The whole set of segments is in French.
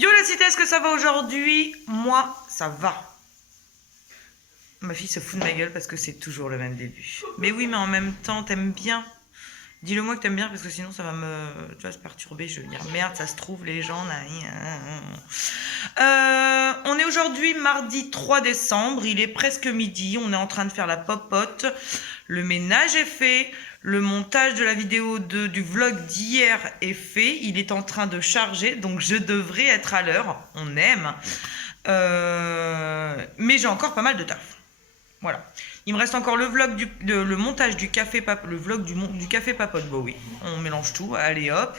Yo la cité, est-ce que ça va aujourd'hui? Moi, ça va. Ma fille se fout de ma gueule parce que c'est toujours le même début. Mais oui, mais en même temps, t'aimes bien. Dis-le moi que t'aimes bien parce que sinon ça va me, tu vois, se perturber. Je vais dire merde, ça se trouve, les gens. On est aujourd'hui mardi 3 décembre. Il est presque midi. On est en train de faire la popote. Le ménage est fait. Le montage de la vidéo du vlog d'hier est fait. Il est en train de charger. Donc je devrais être à l'heure. On aime. Mais j'ai encore pas mal de taf. Voilà. Il me reste encore le vlog le montage du café le vlog du café papote. Bon oui, on mélange tout. Allez hop.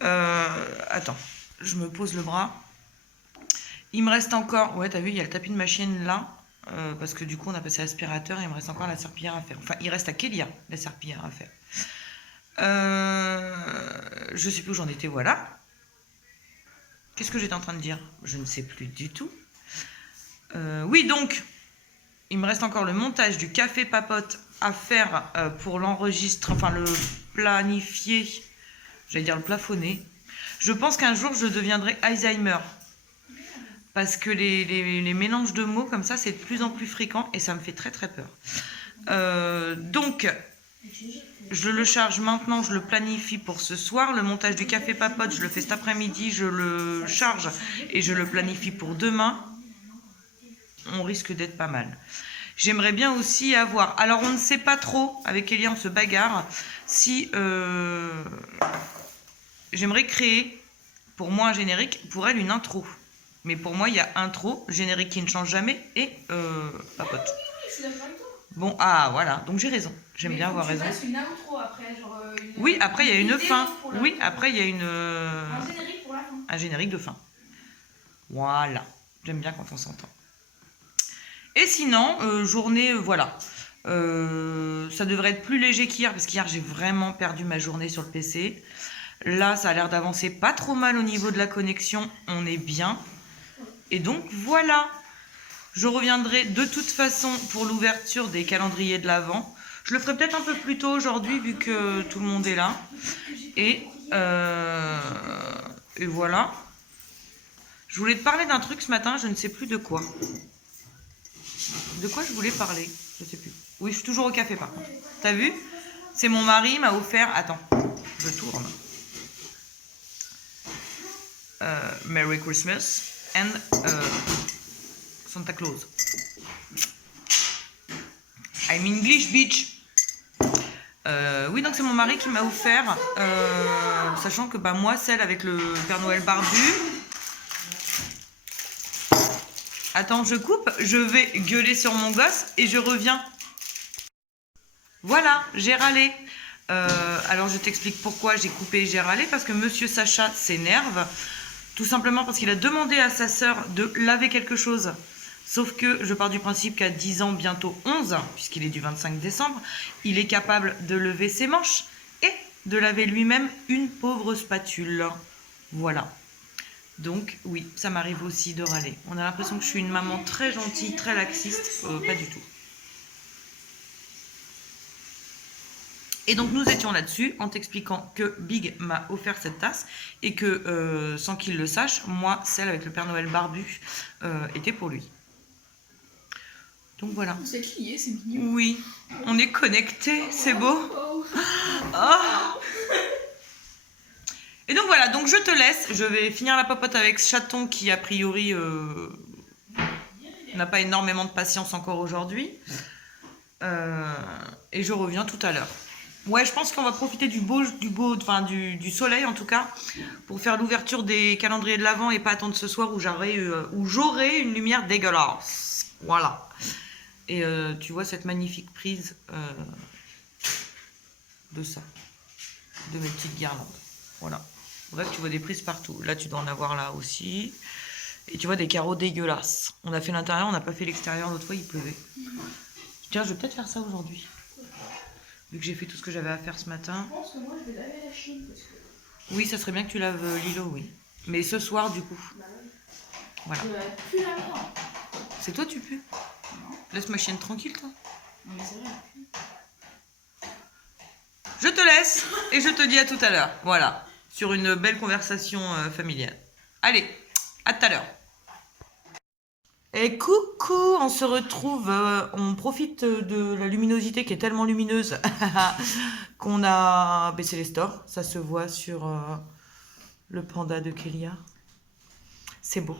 Attends, je me pose le bras. Il me reste encore. Ouais, t'as vu, il y a le tapis de ma chienne là. Parce que du coup, on a passé l'aspirateur et il me reste encore la serpillière à faire. Enfin, il reste à Kélia la serpillière à faire. Je sais plus où j'en étais. Voilà. Qu'est-ce que j'étais en train de dire? Je ne sais plus du tout. Oui, donc. Il me reste encore le montage du café papote à faire pour l'enregistrer, enfin le planifier, j'allais dire le plafonner. Je pense qu'un jour je deviendrai Alzheimer. Parce que les mélanges de mots comme ça, c'est de plus en plus fréquent et ça me fait très très peur. Donc, je le charge maintenant, je le planifie pour ce soir. Le montage du café papote, je le fais cet après-midi, je le charge et je le planifie pour demain. On risque d'être pas mal. J'aimerais bien aussi avoir... Alors, on ne sait pas trop, avec Elia, on se bagarre, si... J'aimerais créer, pour moi, un générique, pour elle, une intro. Mais pour moi, il y a intro, générique qui ne change jamais, et papote. Bon, ah, voilà. Donc, j'ai raison. J'aime bien avoir raison. Une intro après, genre oui, après, il y a une fin. Oui, après, il y a une... Un générique pour la fin. Un générique de fin. Voilà. J'aime bien quand on s'entend. Et sinon, journée, voilà. Ça devrait être plus léger qu'hier, parce qu'hier, j'ai vraiment perdu ma journée sur le PC. Là, ça a l'air d'avancer pas trop mal au niveau de la connexion. On est bien. Et donc, voilà. Je reviendrai de toute façon pour l'ouverture des calendriers de l'Avent. Je le ferai peut-être un peu plus tôt aujourd'hui, vu que tout le monde est là. Et voilà. Je voulais te parler d'un truc ce matin, je ne sais plus de quoi. De quoi je voulais parler? Je sais plus. Oui, je suis toujours au café par contre. T'as vu? C'est mon mari m'a offert... Attends, je tourne. Merry Christmas and Santa Claus. I'm English, bitch. Oui, donc c'est mon mari qui m'a offert, sachant que bah, moi, celle avec le Père Noël barbu... Attends, je coupe, je vais gueuler sur mon gosse et je reviens. Voilà, j'ai râlé. Alors je t'explique pourquoi j'ai coupé et j'ai râlé. Parce que Monsieur Sacha s'énerve. Tout simplement parce qu'il a demandé à sa sœur de laver quelque chose. Sauf que je pars du principe qu'à 10 ans, bientôt 11, puisqu'il est du 25 décembre, il est capable de lever ses manches et de laver lui-même une pauvre spatule. Voilà. Donc, oui, ça m'arrive aussi de râler. On a l'impression que je suis une maman très gentille, très laxiste. Pas du tout. Et donc, nous étions là-dessus en t'expliquant que Big m'a offert cette tasse et que, sans qu'il le sache, moi, celle avec le Père Noël barbu, était pour lui. Donc, voilà. On s'est liés, c'est mignon. Oui, on est connectés, c'est beau. Oh. Et donc voilà, donc je te laisse, je vais finir la popote avec ce chaton qui a priori n'a pas énormément de patience encore aujourd'hui. Et je reviens tout à l'heure. Ouais, je pense qu'on va profiter du soleil en tout cas, pour faire l'ouverture des calendriers de l'Avent et pas attendre ce soir où j'aurai une lumière dégueulasse. Voilà. Et tu vois cette magnifique prise de ça, de mes petites guirlandes. Voilà. Bref, tu vois des prises partout. Là, tu dois en avoir là aussi. Et tu vois des carreaux dégueulasses. On a fait l'intérieur, on n'a pas fait l'extérieur. L'autre fois, il pleuvait. Tiens, je vais peut-être faire ça aujourd'hui. Vu que j'ai fait tout ce que j'avais à faire ce matin. Je pense que moi, je vais laver la chienne. Parce que... Oui, ça serait bien que tu laves Lilo, oui. Mais ce soir, du coup. Bah oui. Voilà. Plus la mort. C'est toi, tu pues? Non. Laisse ma chienne tranquille, toi. Non, mais c'est vrai. Je te laisse et je te dis à tout à l'heure. Voilà. Sur une belle conversation familiale. Allez, À tout à l'heure. Et coucou, on se retrouve, on profite de la luminosité qui est tellement lumineuse qu'on a baissé les stores. Ça se voit sur le panda de Kélia. C'est beau.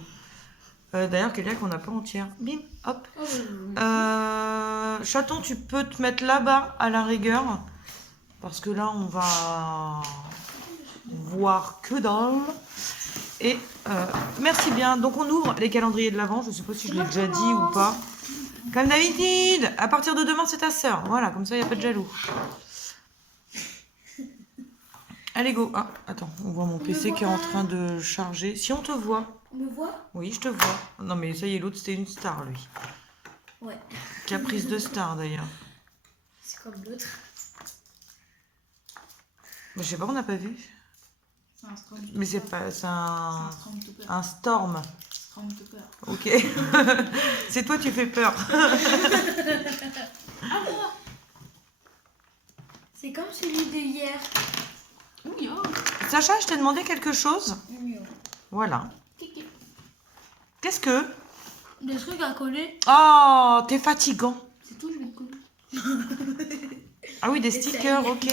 D'ailleurs, Kélia qu'on n'a pas entière. Bim, hop. Chaton, tu peux te mettre là-bas à la rigueur. Parce que là, on va voir que dalle. Et merci bien. Donc on ouvre les calendriers de l'Avent. Je ne sais pas si je l'ai déjà dit ou pas. Comme d'habitude, à partir de demain, c'est ta sœur. Voilà, comme ça, il n'y a pas de jaloux. Allez, go. Ah, attends, on voit mon PC qui est en train de charger. Si on te voit. On me voit? Oui, je te vois. Non, mais ça y est, l'autre, c'était une star, lui. Ouais. Caprice de star, d'ailleurs. C'est comme l'autre. Mais je sais pas, on n'a pas vu. C'est un storm. Mais c'est pas... C'est un Stormtrooper. un storm. Stormtrooper. Ok. C'est toi, tu fais peur. C'est comme celui de hier. Oui, oh. Sacha, je t'ai demandé quelque chose. Oui, oh. Voilà. Kiki. Qu'est-ce que... Des trucs à coller. Oh, t'es fatigant. C'est tout, je vais coller. Ah oui, des stickers, ok.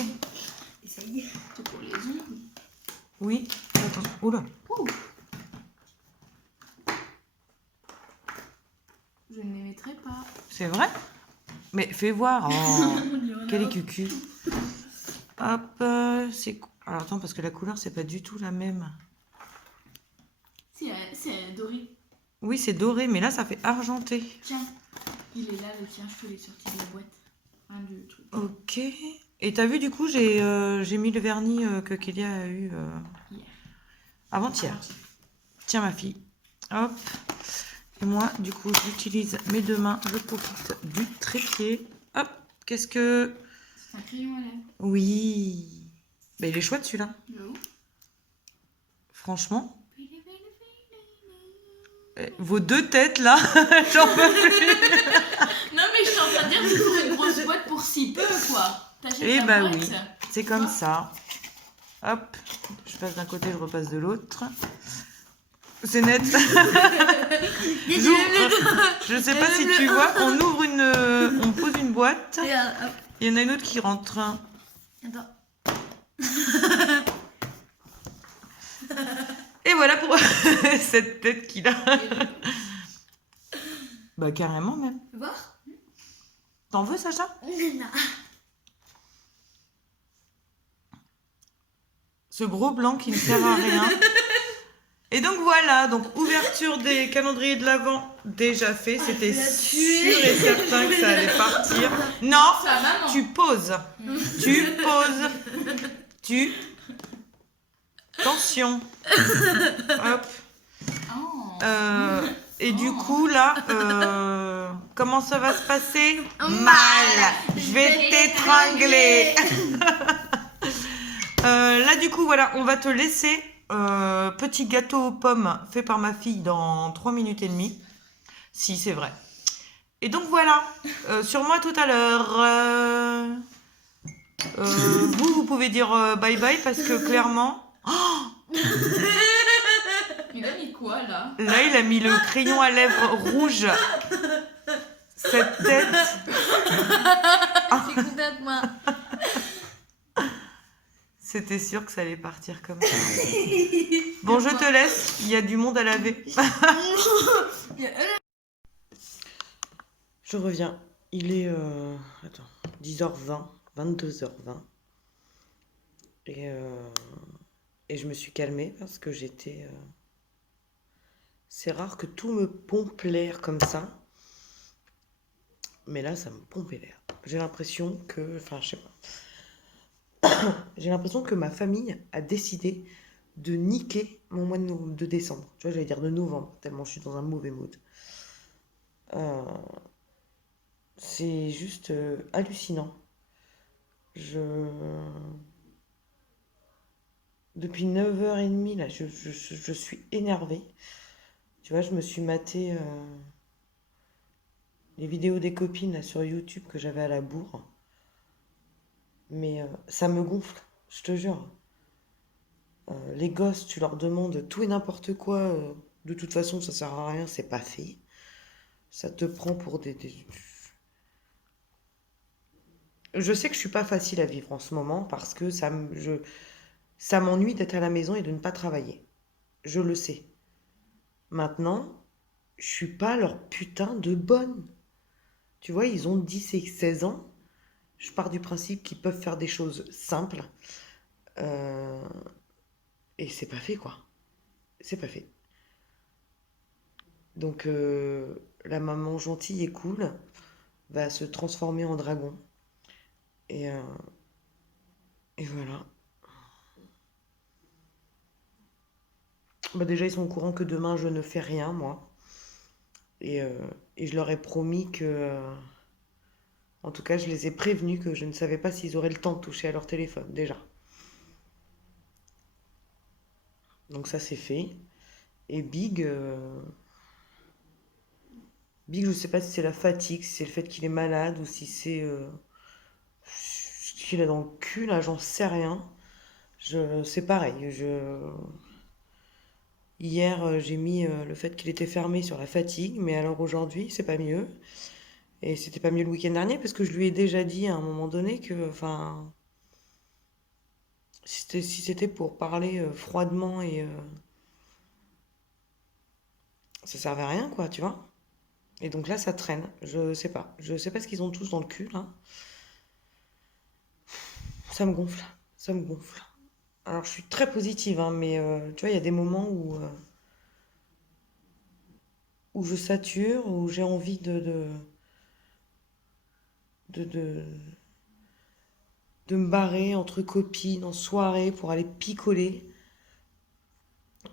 Essaye. C'est pour les ongles. Oui. Attends. Oula. Ouh. Je ne les mettrai pas. C'est vrai? Mais fais voir. Oh, quel est cucu. Hop, c'est... Alors attends, parce que la couleur, c'est pas du tout la même. C'est doré. Oui, c'est doré, mais là, ça fait argenté. Tiens, il est là, le tien, je te l'ai sorti de la boîte. Enfin, du truc. Ok. Et t'as vu, du coup, j'ai mis le vernis que Kélia a eu Hier. avant-hier. Tiens, ma fille. Hop. Et moi, du coup, j'utilise mes deux mains. Je profite du trépied. Hop. Qu'est-ce que... C'est un crayon à lèvres. Oui. Bah, il est chouette, celui-là. De où? Franchement. Vos deux têtes, là, j'en peux plus. Non, mais je suis en train de dire que c'est pour une grosse boîte pour si peu, quoi. T'achètes Eh la bah boîte. oui. C'est comme ça. Hop. Je passe d'un côté, je repasse de l'autre. C'est net. Je sais pas si tu vois, on ouvre on pose une boîte. Il y en a une autre qui rentre. Attends. Et voilà pour cette tête qu'il a. Bah carrément même. Tu veux voir? T'en veux, Sacha? Non. Ce gros blanc qui ne sert à rien. Et donc voilà, donc ouverture des calendriers de l'Avent déjà fait. C'était sûr et certain que ça allait partir. Non, tu poses. Tu poses. Tu... Attention. Hop. Et du coup, là, comment ça va se passer? Mal. Je vais t'étrangler. Là, du coup, voilà, on va te laisser petit gâteau aux pommes fait par ma fille dans 3 minutes et demie. Si, c'est vrai. Et donc, voilà. Sur moi tout à l'heure. Vous pouvez dire bye bye parce que clairement... Il a mis quoi, là? Là, il a mis le crayon à lèvres rouge. Cette tête. C'est complètement... C'était sûr que ça allait partir comme ça. Bon, je te laisse. Il y a du monde à laver. Je reviens. Il est... Attends. 10h20. 22h20. Et je me suis calmée parce que j'étais... C'est rare que tout me pompe l'air comme ça. Mais là, ça me pompait l'air. J'ai l'impression que... Enfin, je sais pas. J'ai l'impression que ma famille a décidé de niquer mon mois de décembre. Tu vois, j'allais dire de novembre, tellement je suis dans un mauvais mood. C'est juste hallucinant. Depuis 9h30, là, je suis énervée. Tu vois, je me suis maté les vidéos des copines là, sur YouTube que j'avais à la bourre. Mais ça me gonfle, je te jure. Les gosses, tu leur demandes tout et n'importe quoi. De toute façon, ça sert à rien, c'est pas fait. Ça te prend pour Je sais que je suis pas facile à vivre en ce moment parce que ça m'ennuie d'être à la maison et de ne pas travailler. Je le sais. Maintenant, je suis pas leur putain de bonne. Tu vois, ils ont 10 et 16 ans. Je pars du principe qu'ils peuvent faire des choses simples. euh, et c'est pas fait, quoi. C'est pas fait. Donc, la maman gentille et cool va se transformer en dragon. Et, euh, et voilà. Bah déjà, ils sont au courant que demain, je ne fais rien, moi. Et, euh, et je leur ai promis que... en tout cas, je les ai prévenus que je ne savais pas s'ils auraient le temps de toucher à leur téléphone, déjà. Donc ça, c'est fait. Et Big, je sais pas si c'est la fatigue, si c'est le fait qu'il est malade ou si c'est ce qu'il a dans le cul, là, j'en sais rien. C'est pareil. Hier, j'ai mis le fait qu'il était fermé sur la fatigue, mais alors aujourd'hui, c'est pas mieux. Et c'était pas mieux le week-end dernier parce que je lui ai déjà dit à un moment donné que, enfin, si c'était pour parler froidement ça servait à rien, quoi, tu vois. Et donc là, ça traîne. Je sais pas. Je sais pas ce qu'ils ont tous dans le cul, là. Ça me gonfle. Ça me gonfle. Alors, je suis très positive, hein, mais tu vois, il y a des moments où je sature, où j'ai envie de de me barrer entre copines en soirée pour aller picoler.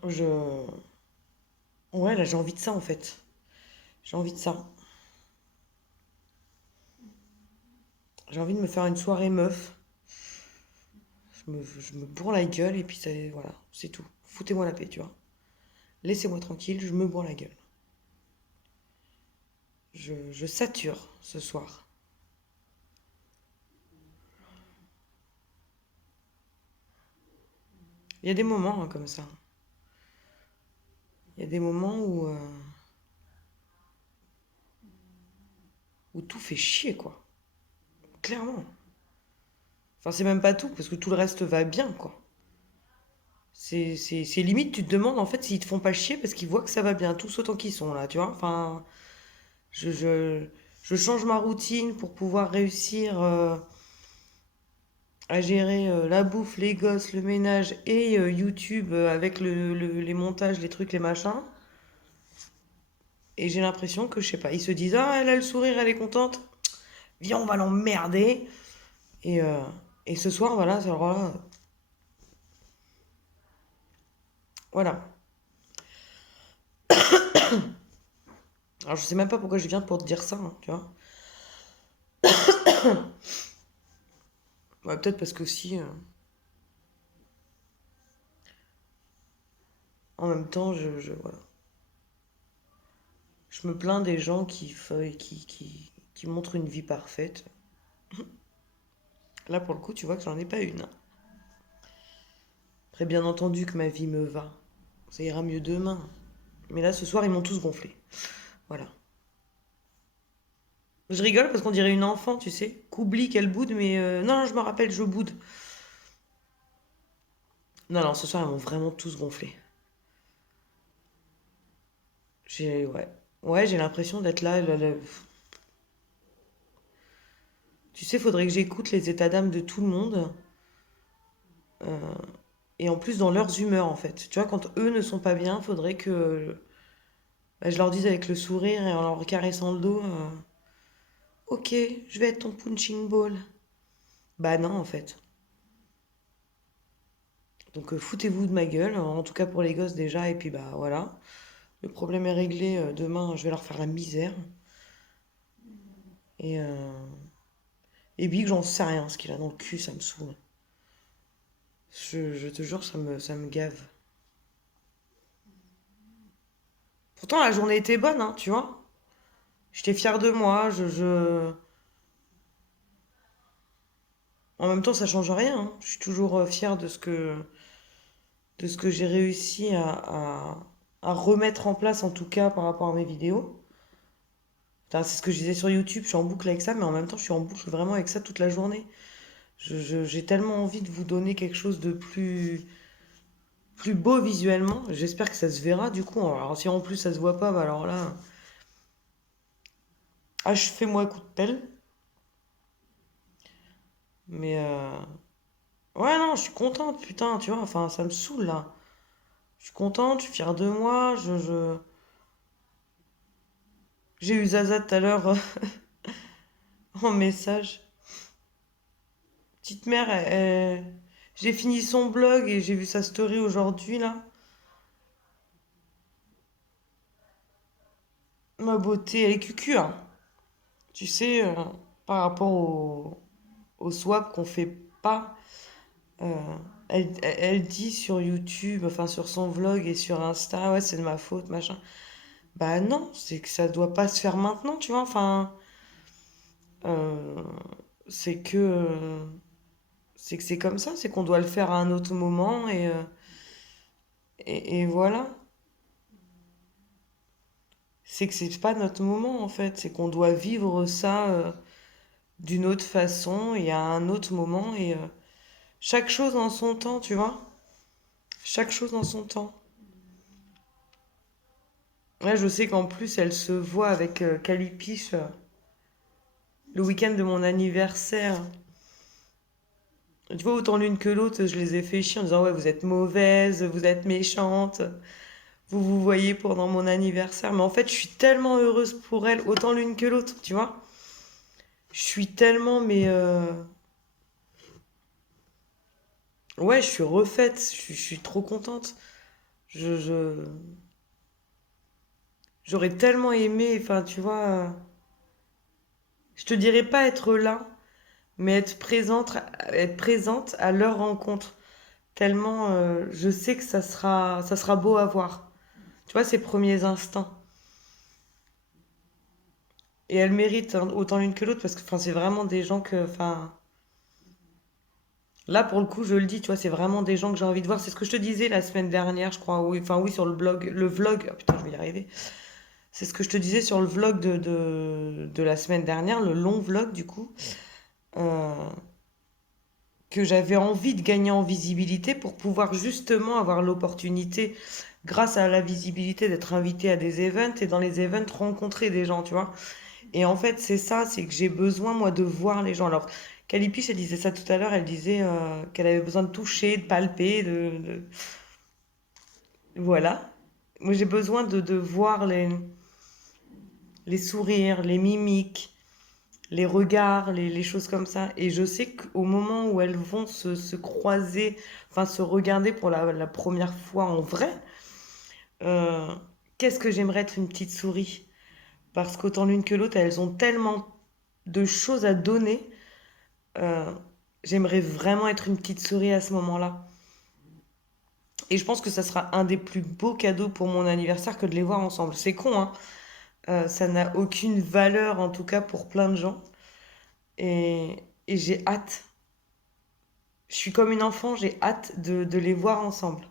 Je... Ouais, là, j'ai envie de ça, en fait. J'ai envie de ça. J'ai envie de me faire une soirée meuf. Je me bourre la gueule et puis voilà, c'est tout. Foutez-moi la paix, tu vois. Laissez-moi tranquille, je me bourre la gueule. Je sature ce soir. Il y a des moments hein, comme ça. Il y a des moments où tout fait chier, quoi. Clairement. Enfin, c'est même pas tout, parce que tout le reste va bien, quoi. C'est limite, tu te demandes en fait s'ils te font pas chier parce qu'ils voient que ça va bien, tous autant qu'ils sont là, tu vois. Enfin, je, je, je change ma routine pour pouvoir réussir à gérer la bouffe, les gosses, le ménage et YouTube avec les montages, les trucs, les machins. Et j'ai l'impression que, je sais pas, ils se disent, ah, elle a le sourire, elle est contente, viens, on va l'emmerder. Et, euh, et ce soir, voilà, alors là, voilà. Alors je sais même pas pourquoi je viens pour te dire ça, hein, tu vois. Ouais, peut-être parce que si, en même temps, voilà. Je me plains des gens qui montrent une vie parfaite. Là, pour le coup, tu vois que j'en ai pas une, hein. Après, bien entendu que ma vie me va. Ça ira mieux demain. Mais là, ce soir, ils m'ont tous gonflé. Voilà. Je rigole parce qu'on dirait une enfant, tu sais. Qu'oublie qu'elle boude, mais non, non, je me rappelle, je boude. Non, non, ce soir, ils m'ont vraiment tous gonflé. Ouais. Ouais, j'ai l'impression d'être là. Tu sais, faudrait que j'écoute les états d'âme de tout le monde. euh, et en plus, dans leurs humeurs, en fait. Tu vois, quand eux ne sont pas bien, faudrait que bah, je leur dise avec le sourire et en leur caressant le dos ok, je vais être ton punching ball. Bah non, en fait. Donc foutez-vous de ma gueule, en tout cas pour les gosses déjà, et puis bah voilà. Le problème est réglé, demain je vais leur faire la misère. Et, euh, et Big, j'en sais rien, ce qu'il a dans le cul, ça me saoule. Je te jure, ça me gave. Pourtant la journée était bonne, hein, tu vois. J'étais fière de moi, En même temps, ça change rien, hein. Je suis toujours fière de ce que j'ai réussi à remettre en place, en tout cas par rapport à mes vidéos. Enfin, c'est ce que je disais sur YouTube, je suis en boucle avec ça, mais en même temps, je suis en boucle vraiment avec ça toute la journée. J'ai tellement envie de vous donner quelque chose de plus beau visuellement. J'espère que ça se verra du coup. Alors, si en plus ça se voit pas, bah alors là, achevez-moi coup de pelle. Mais ouais, non, je suis contente, putain, tu vois. Enfin, ça me saoule là. Je suis contente, je suis fière de moi. J'ai eu Zaza tout à l'heure en message. Petite mère, j'ai fini son blog et j'ai vu sa story aujourd'hui là. Ma beauté, elle est cucu, hein. Tu sais, par rapport au swap qu'on fait pas, euh, elle dit sur YouTube, enfin sur son vlog et sur Insta, ouais, c'est de ma faute, machin. Bah non, c'est que ça doit pas se faire maintenant, tu vois. Enfin, euh, c'est que c'est comme ça, c'est qu'on doit le faire à un autre moment et voilà. C'est que c'est pas notre moment en fait, c'est qu'on doit vivre ça d'une autre façon et à un autre moment et chaque chose en son temps, tu vois. Chaque chose en son temps. Là, je sais qu'en plus, elle se voit avec Calipiche le week-end de mon anniversaire. Tu vois, autant l'une que l'autre, je les ai fait chier en disant ouais, vous êtes mauvaise, vous êtes méchante, vous vous voyez pendant mon anniversaire. Mais en fait, je suis tellement heureuse pour elle, autant l'une que l'autre, tu vois. Je suis tellement, mais ouais, je suis refaite, je suis trop contente. Je, je... J'aurais tellement aimé, enfin, tu vois, je te dirais pas être là, mais être présente à leur rencontre. Tellement je sais que ça sera beau à voir. Tu vois, ces premiers instants. Et elles méritent hein, autant l'une que l'autre parce que enfin, c'est vraiment des gens que. Enfin, là, pour le coup, je le dis, tu vois, c'est vraiment des gens que j'ai envie de voir. C'est ce que je te disais la semaine dernière, je crois. Oui, enfin, oui, sur le blog. Le vlog. Oh, putain, je vais y arriver. C'est ce que je te disais sur le vlog de la semaine dernière, le long vlog, du coup. euh, que j'avais envie de gagner en visibilité pour pouvoir justement avoir l'opportunité, grâce à la visibilité, d'être invitée à des events et dans les events rencontrer des gens, tu vois. Et en fait, c'est ça, c'est que j'ai besoin, moi, de voir les gens. Alors, Calipiche, elle disait ça tout à l'heure, elle disait qu'elle avait besoin de toucher, de palper, Voilà. Moi, j'ai besoin de voir les sourires, les mimiques, les regards, les choses comme ça. Et je sais qu'au moment où elles vont se croiser, enfin se regarder pour la première fois en vrai, euh, qu'est-ce que j'aimerais être une petite souris. Parce qu'autant l'une que l'autre, elles ont tellement de choses à donner. euh, J'aimerais vraiment être une petite souris à ce moment-là. Et je pense que ça sera un des plus beaux cadeaux pour mon anniversaire que de les voir ensemble. C'est con, hein. Ça n'a aucune valeur, en tout cas pour plein de gens. Et j'ai hâte. Je suis comme une enfant, j'ai hâte de les voir ensemble.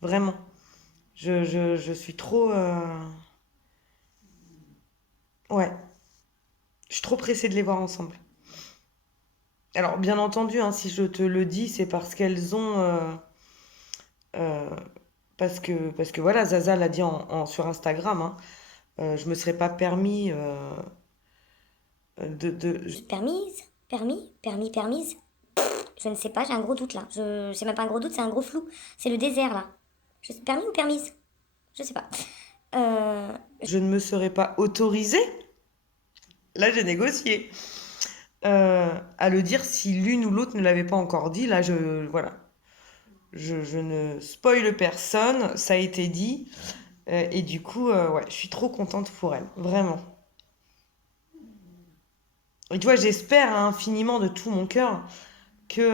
Vraiment. Je suis trop... Ouais, je suis trop pressée de les voir ensemble. Alors, bien entendu, hein, si je te le dis, c'est parce qu'elles ont... euh, parce que voilà, Zaza l'a dit sur Instagram, hein, je me serais pas permis de... Permise? Permise? Je ne sais pas, j'ai un gros doute là. C'est même pas un gros doute, c'est un gros flou. C'est le désert là. Permis ou permise? Je sais pas. Euh, Je ne me serais pas autorisée, là j'ai négocié, à le dire si l'une ou l'autre ne l'avait pas encore dit. Là, voilà. Je ne spoile personne, ça a été dit. Et du coup, ouais, je suis trop contente pour elle, vraiment. Et tu vois, j'espère infiniment de tout mon cœur que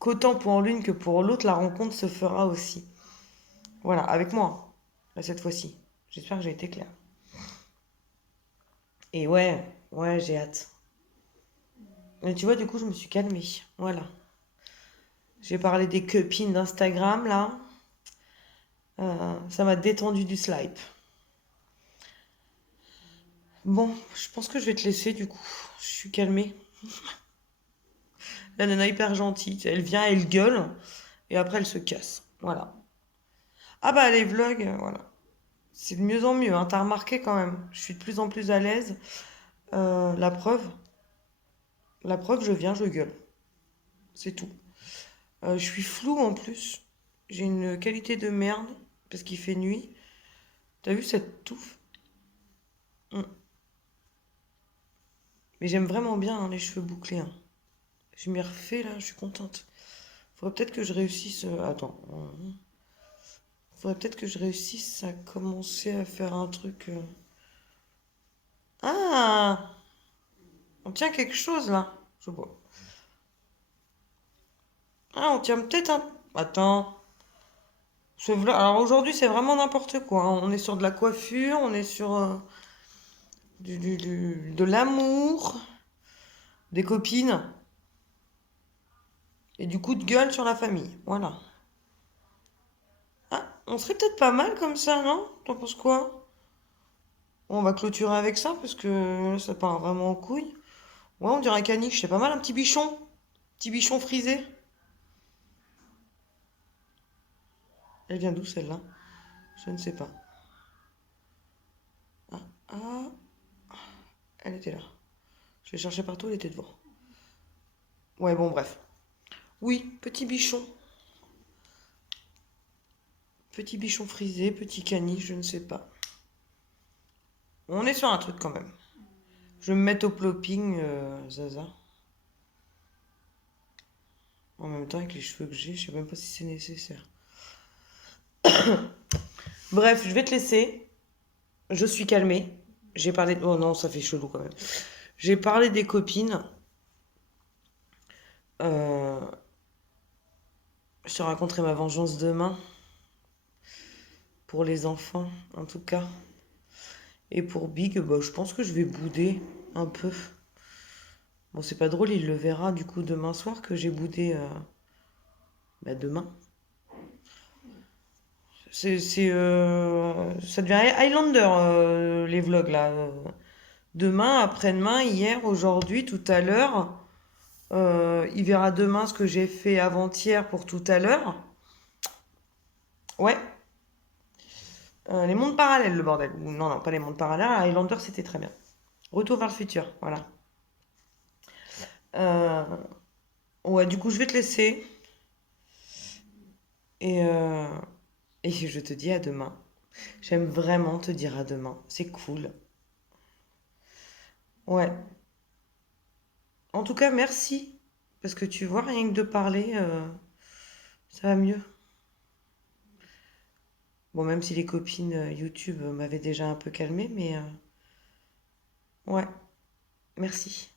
qu'autant pour l'une que pour l'autre, la rencontre se fera aussi. Voilà, avec moi, là, cette fois-ci. J'espère que j'ai été claire. Et ouais, ouais, j'ai hâte. Et tu vois, du coup, je me suis calmée. Voilà. J'ai parlé des copines d'Instagram, là. Ça m'a détendu du slide. Bon, je pense que je vais te laisser du coup. Je suis calmée. La nana hyper gentille. Elle vient, elle gueule. Et après, elle se casse. Voilà. Ah bah, les vlogs, voilà. C'est de mieux en mieux, hein. T'as remarqué quand même. Je suis de plus en plus à l'aise. La preuve. La preuve, je viens, je gueule. C'est tout. Je suis floue en plus. J'ai une qualité de merde. Parce qu'il fait nuit. T'as vu cette touffe? Mm. Mais j'aime vraiment bien hein, les cheveux bouclés. Hein. Je m'y refais là, je suis contente. Faudrait peut-être que je réussisse. Attends. Faudrait peut-être que je réussisse à commencer à faire un truc. Ah! On tient quelque chose là. Je vois. Ah, on tient peut-être un. Attends. Alors aujourd'hui, c'est vraiment n'importe quoi. Hein. On est sur de la coiffure, on est sur de l'amour, des copines et du coup de gueule sur la famille. Voilà. Ah, on serait peut-être pas mal comme ça, non? T'en penses quoi? On va clôturer avec ça parce que ça part vraiment en couille. Ouais, on dirait un caniche, c'est pas mal, un petit bichon. Petit bichon frisé. Elle vient d'où celle-là? Je ne sais pas. Ah, ah, elle était là. Je l'ai cherchée partout, elle était devant. Ouais, bon, bref. Oui, petit bichon. Petit bichon frisé, petit caniche, je ne sais pas. On est sur un truc quand même. Je vais me mettre au plopping, Zaza. En même temps, avec les cheveux que j'ai, je sais même pas si c'est nécessaire. Bref, je vais te laisser. Je suis calmée. J'ai parlé... Oh non, ça fait chelou quand même. J'ai parlé des copines. Je te raconterai ma vengeance demain. Pour les enfants, en tout cas. Et pour Big, bah, je pense que je vais bouder un peu. Bon, c'est pas drôle, il le verra du coup demain soir que j'ai boudé bah, demain. Ça devient Highlander, les vlogs là. Demain, après-demain, hier, aujourd'hui, tout à l'heure. Il verra demain ce que j'ai fait avant-hier pour tout à l'heure. Ouais. Les mondes parallèles, le bordel. Non, non, pas les mondes parallèles. Highlander, c'était très bien. Retour vers le futur, voilà. Euh, Ouais, du coup, je vais te laisser. Et, euh, et je te dis à demain. J'aime vraiment te dire à demain. C'est cool. Ouais. En tout cas, merci. Parce que tu vois, rien que de parler, ça va mieux. Bon, même si les copines YouTube m'avaient déjà un peu calmé, mais ouais, merci.